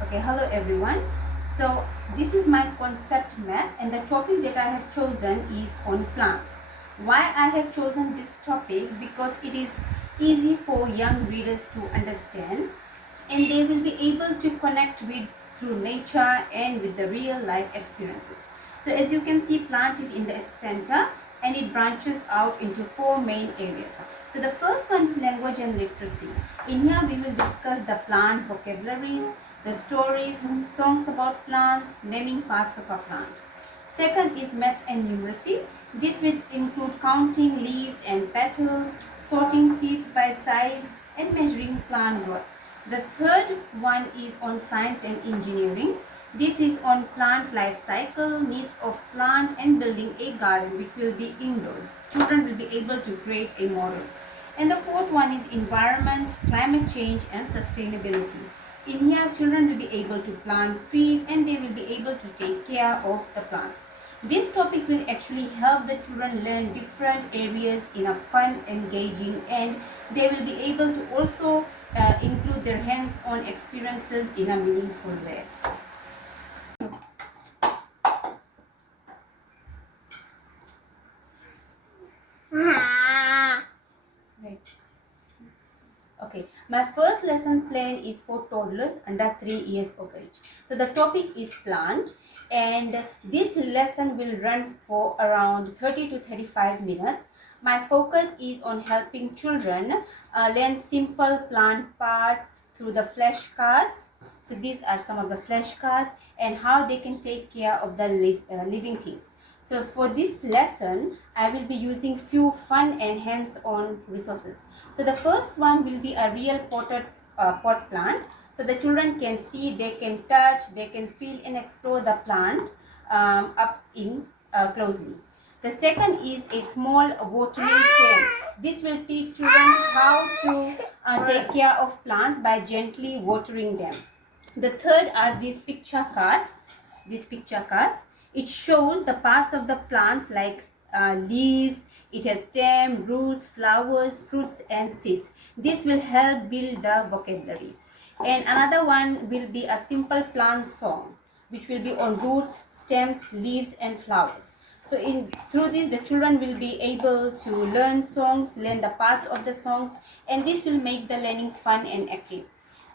Okay, hello everyone. So this is my concept map and the topic that I have chosen is on plants. Why I have chosen this topic? Because it is easy for young readers to understand and they will be able to connect with through nature and with the real life experiences. So as you can see, plant is in the center and it branches out into four main areas. So the first one is language and literacy. In here we will discuss the plant vocabularies, the stories, songs about plants, naming parts of a plant. Second is maths and numeracy. This will include counting leaves and petals, sorting seeds by size, and measuring plant growth. The third one is on science and engineering. This is on plant life cycle, needs of plant, and building a garden which will be indoor. Children will be able to create a model. And the fourth one is environment, climate change, and sustainability. In here, children will be able to plant trees and they will be able to take care of the plants. This topic will actually help the children learn different areas in a fun, engaging, and they will be able to also include their hands-on experiences in a meaningful way. Right. Okay, my first lesson plan is for toddlers under 3 years of age. So the topic is plant and this lesson will run for around 30 to 35 minutes. My focus is on helping children learn simple plant parts through the flashcards. So these are some of the flashcards and how they can take care of the living things. So for this lesson, I will be using few fun and hands-on resources. So the first one will be a real potted pot plant. So the children can see, they can touch, they can feel and explore the plant up in closely. The second is a small watering can. This will teach children how to take care of plants by gently watering them. The third are these picture cards. It shows the parts of the plants like leaves, it has stem, roots, flowers, fruits and seeds. This will help build the vocabulary. And another one will be a simple plant song which will be on roots, stems, leaves and flowers. So through this the children will be able to learn songs, learn the parts of the songs, and this will make the learning fun and active.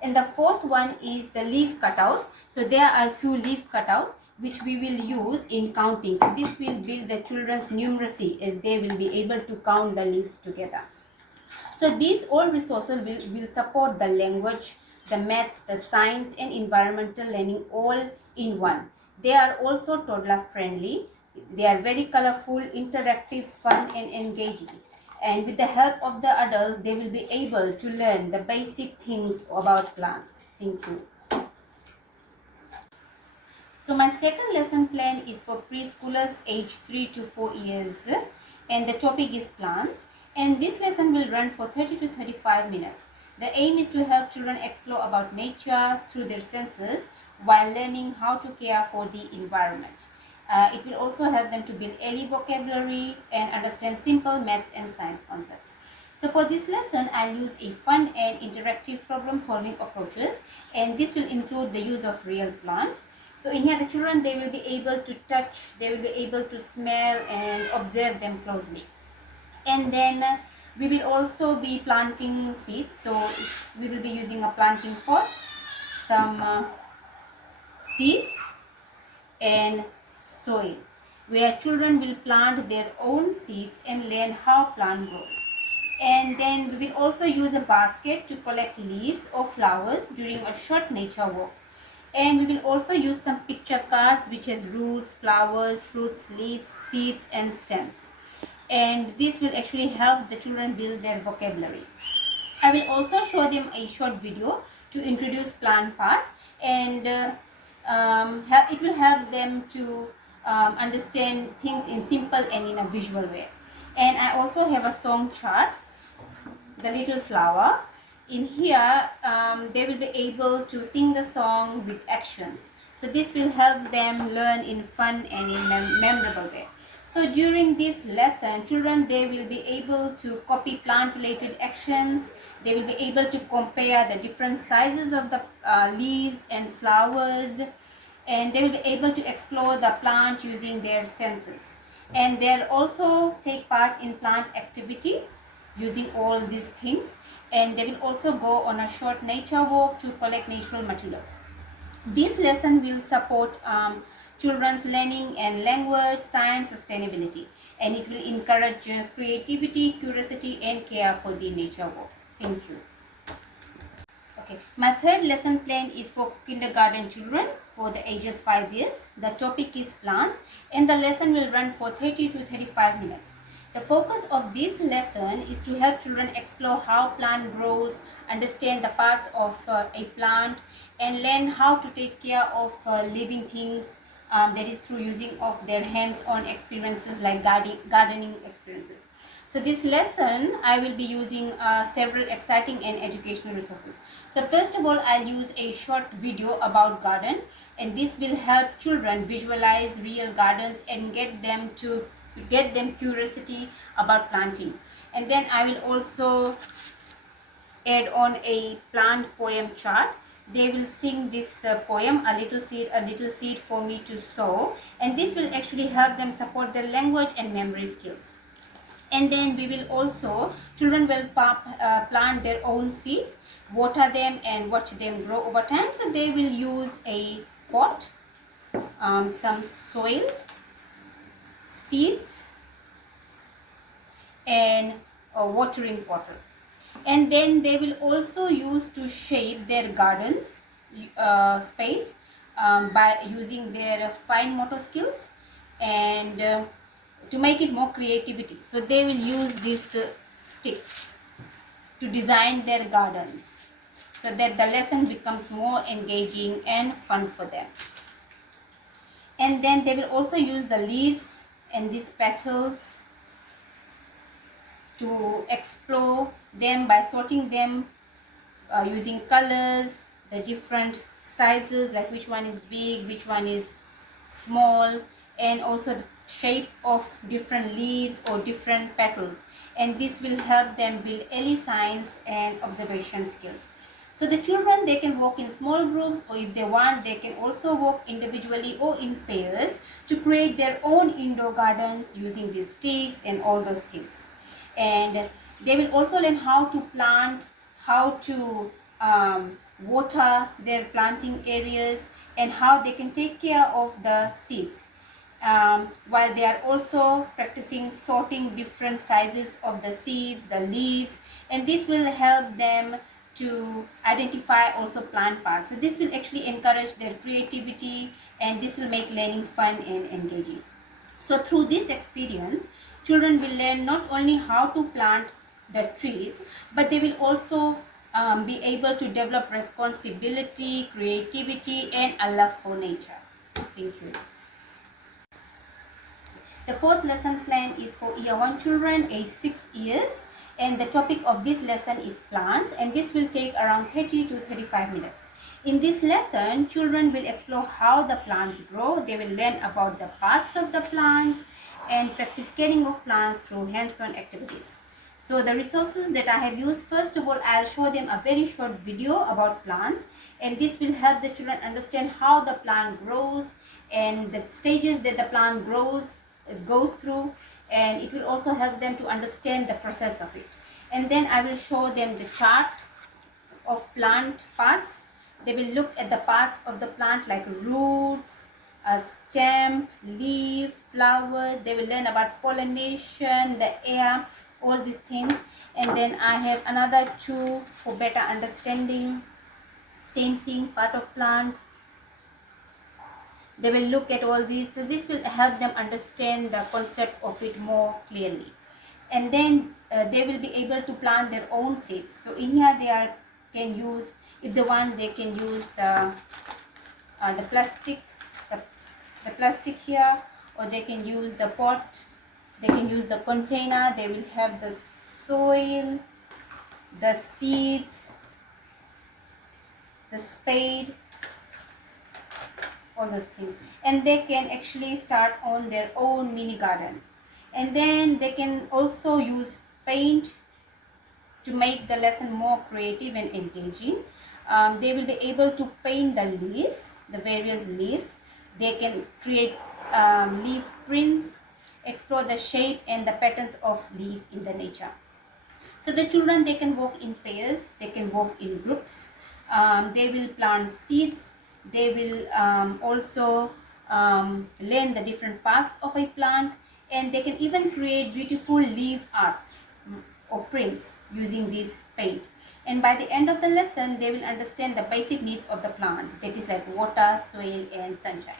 And the fourth one is the leaf cutouts. So there are few leaf cutouts which we will use in counting. So this will build the children's numeracy as they will be able to count the leaves together. So these all resources will support the language, the maths, the science and environmental learning all in one. They are also toddler friendly. They are very colorful, interactive, fun and engaging. And with the help of the adults, they will be able to learn the basic things about plants. Thank you. So my second lesson plan is for preschoolers aged 3 to 4 years and the topic is plants, and this lesson will run for 30 to 35 minutes. The aim is to help children explore about nature through their senses while learning how to care for the environment. It will also help them to build early vocabulary and understand simple maths and science concepts. So for this lesson, I'll use a fun and interactive problem solving approaches, and this will include the use of real plant. So in here the children, they will be able to touch, they will be able to smell and observe them closely. And then we will also be planting seeds. So we will be using a planting pot, some seeds and soil, where children will plant their own seeds and learn how plant grows. And then we will also use a basket to collect leaves or flowers during a short nature walk. And we will also use some picture cards which has roots, flowers, fruits, leaves, seeds and stems. And this will actually help the children build their vocabulary. I will also show them a short video to introduce plant parts, and it will help them to understand things in simple and in a visual way. And I also have a song chart, the little flower. In here they will be able to sing the song with actions. So this will help them learn in fun and in memorable way. So during this lesson, children, they will be able to copy plant related actions. They will be able to compare the different sizes of the leaves and flowers, and they will be able to explore the plant using their senses. And they'll also take part in plant activity using all these things, and they will also go on a short nature walk to collect natural materials. This lesson will support children's learning and language, science, sustainability, and it will encourage creativity, curiosity, and care for the nature world. Thank you. Okay, my third lesson plan is for kindergarten children for the ages 5 years. The topic is plants, and the lesson will run for 30 to 35 minutes. The focus of this lesson is to help children explore how plant grows, understand the parts of a plant, and learn how to take care of living things, that is through using of their hands-on experiences like gardening experiences. So this lesson, I will be using several exciting and educational resources. So first of all, I'll use a short video about garden, and this will help children visualize real gardens and get them curiosity about planting. And then I will also add on a plant poem chart. They will sing this poem, a little seed for me to sow, and this will actually help them support their language and memory skills. And then we will also, children will plant their own seeds, water them and watch them grow over time. So they will use a pot, some soil, seeds, and a watering bottle. And then they will also use to shape their gardens space by using their fine motor skills and to make it more creativity. So they will use these sticks to design their gardens so that the lesson becomes more engaging and fun for them. And then they will also use the leaves and these petals to explore them by sorting them using colors, the different sizes, like which one is big, which one is small, and also the shape of different leaves or different petals. And this will help them build early science and observation skills. So the children, they can walk in small groups, or if they want, they can also walk individually or in pairs to create their own indoor gardens using these sticks and all those things. And they will also learn how to plant, how to water their planting areas, and how they can take care of the seeds, while they are also practicing sorting different sizes of the seeds, the leaves, and this will help them to identify also plant parts. So this will actually encourage their creativity, and this will make learning fun and engaging. So through this experience, children will learn not only how to plant the trees, but they will also be able to develop responsibility, creativity, and a love for nature. Thank you. The fourth lesson plan is for Year 1 children aged 6 years, and the topic of this lesson is plants, and this will take around 30 to 35 minutes. In this lesson, children will explore how the plants grow. They will learn about the parts of the plant and practice caring of plants through hands-on activities. So the resources that I have used, first of all, I'll show them a very short video about plants, and this will help the children understand how the plant grows and the stages that the plant goes through, and it will also help them to understand the process of it. And then I will show them the chart of plant parts. They will look at the parts of the plant like roots, a stem, leaf, flower. They will learn about pollination, the air, all these things. And then I have another two for better understanding. Same thing, part of plant. They will look at all these. So this will help them understand the concept of it more clearly. And then they will be able to plant their own seeds. So in here can use, if they want, they can use the plastic, the plastic here, or they can use the pot, they can use the container. They will have the soil, the seeds, the spade, all those things, and they can actually start on their own mini garden. And then they can also use paint to make the lesson more creative and engaging. They will be able to paint the leaves, the various leaves. They can create leaf prints, explore the shape and the patterns of leaf in the nature. So the children, they can work in pairs, they can work in groups. They will plant seeds. They will also learn the different parts of a plant, and they can even create beautiful leaf arts or prints using this paint. And by the end of the lesson, they will understand the basic needs of the plant, that is like water, soil and sunshine.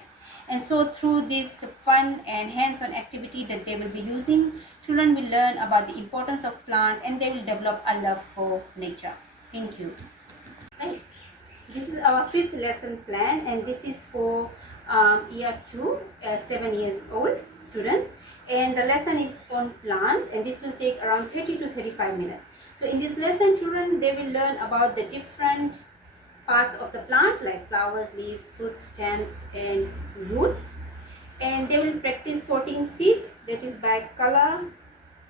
And so through this fun and hands-on activity that they will be using, children will learn about the importance of plant and they will develop a love for nature. Thank you. Right. This is our 5th lesson plan, and this is for year 2, 7 years old students. And the lesson is on plants, and this will take around 30 to 35 minutes. So in this lesson, children, they will learn about the different parts of the plant like flowers, leaves, fruits, stems and roots. And they will practice sorting seeds, that is by color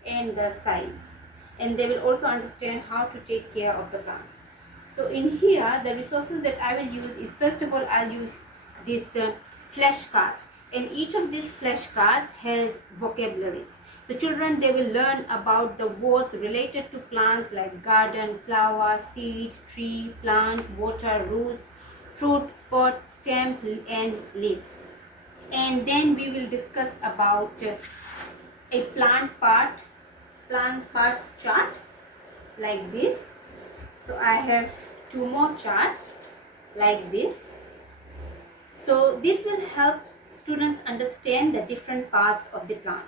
and the size. And they will also understand how to take care of the plants. So in here, the resources that I will use is, first of all, I'll use these flashcards. And each of these flashcards has vocabularies. So children, they will learn about the words related to plants like garden, flower, seed, tree, plant, water, roots, fruit, pot, stem and leaves. And then we will discuss about a plant parts chart like this. So I have 2 more charts like this. So this will help students understand the different parts of the plant.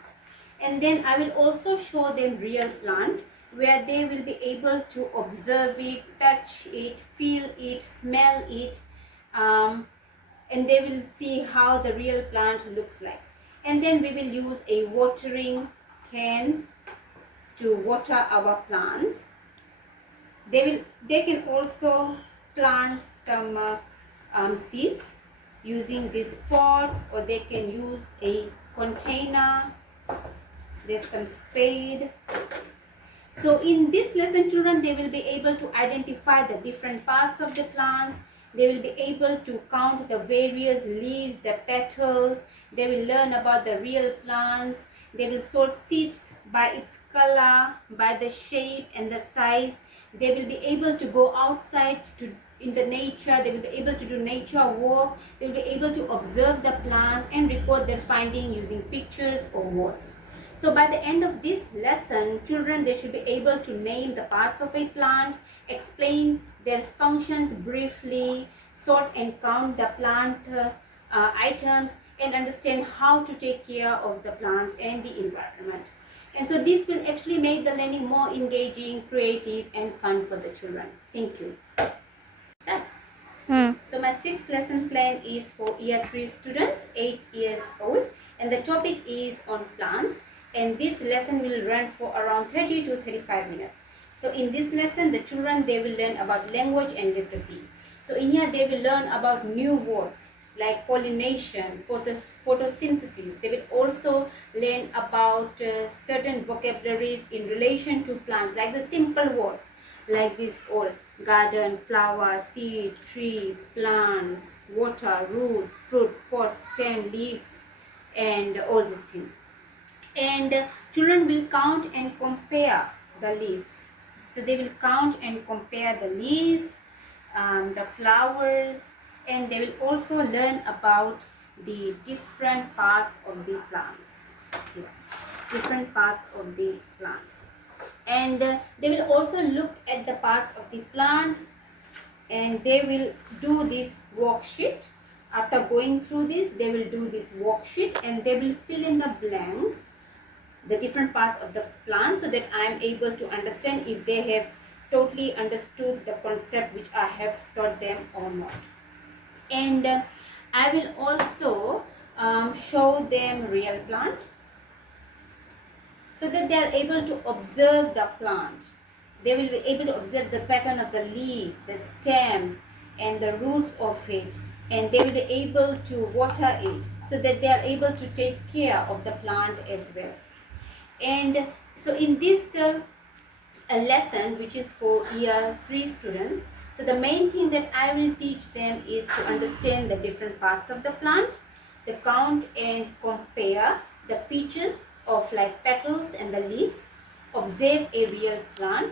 And then I will also show them real plant, where they will be able to observe it, touch it, feel it, smell it, and they will see how the real plant looks like. And then we will use a watering can to water our plants. They can also plant some seeds using this pot, or they can use a container. There's some spade. So in this lesson, children, they will be able to identify the different parts of the plants. They will be able to count the various leaves, the petals. They will learn about the real plants. They will sort seeds by its color, by the shape and the size. They will be able to go outside in the nature. They will be able to do nature walk. They will be able to observe the plants and record their finding using pictures or words. So by the end of this lesson, children, they should be able to name the parts of a plant, explain their functions briefly, sort and count the plant items, and understand how to take care of the plants and the environment. And so this will actually make the learning more engaging, creative and fun for the children. Thank you. Start. So my 6th lesson plan is for year 3 students, 8 years old, and the topic is on plants, and this lesson will run for around 30 to 35 minutes. So in this lesson, the children, they will learn about language and literacy. So in here, they will learn about new words like pollination, photosynthesis. They will also learn about certain vocabularies in relation to plants, like the simple words like this all: garden, flower, seed, tree, plants, water, roots, fruit, pot, stem, leaves, and all these things. And children will count and compare the leaves. So they will count and compare the leaves, the flowers, and they will also learn about the different parts of the plants. Different parts of the plants. And they will also look at the parts of the plant, and they will do this worksheet. After going through this, they will do this worksheet and they will fill in the blanks, the different parts of the plant, so that I am able to understand if they have totally understood the concept which I have taught them or not. And I will also show them real plant, so that they are able to observe the plant. They will be able to observe the pattern of the leaf, the stem, and the roots of it, and they will be able to water it so that they are able to take care of the plant as well. And so in this a lesson which is for year 3 students, so the main thing that I will teach them is to understand the different parts of the plant, the count and compare the features of like petals and the leaves, observe a real plant,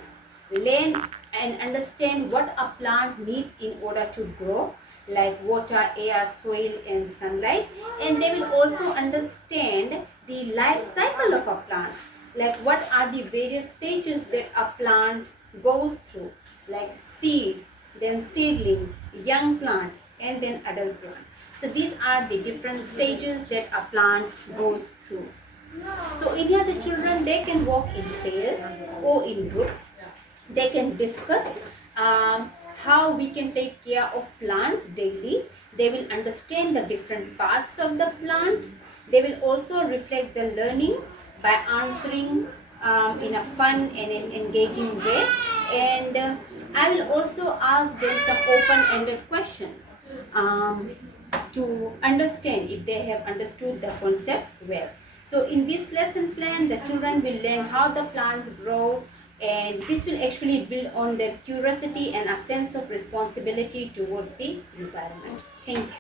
learn and understand what a plant needs in order to grow, like water, air, soil and sunlight. And they will also understand the life cycle of a plant, like what are the various stages that a plant goes through, like seed, then seedling, young plant and then adult plant. So these are the different stages that a plant goes through. So in here the children, they can walk in pairs or in groups. They can discuss how we can take care of plants daily. They will understand the different parts of the plant. They will also reflect the learning by answering in a fun and an engaging way. And I will also ask them some open-ended questions to understand if they have understood the concept well. So in this lesson plan, the children will learn how the plants grow, and this will actually build on their curiosity and a sense of responsibility towards the environment. Thank you.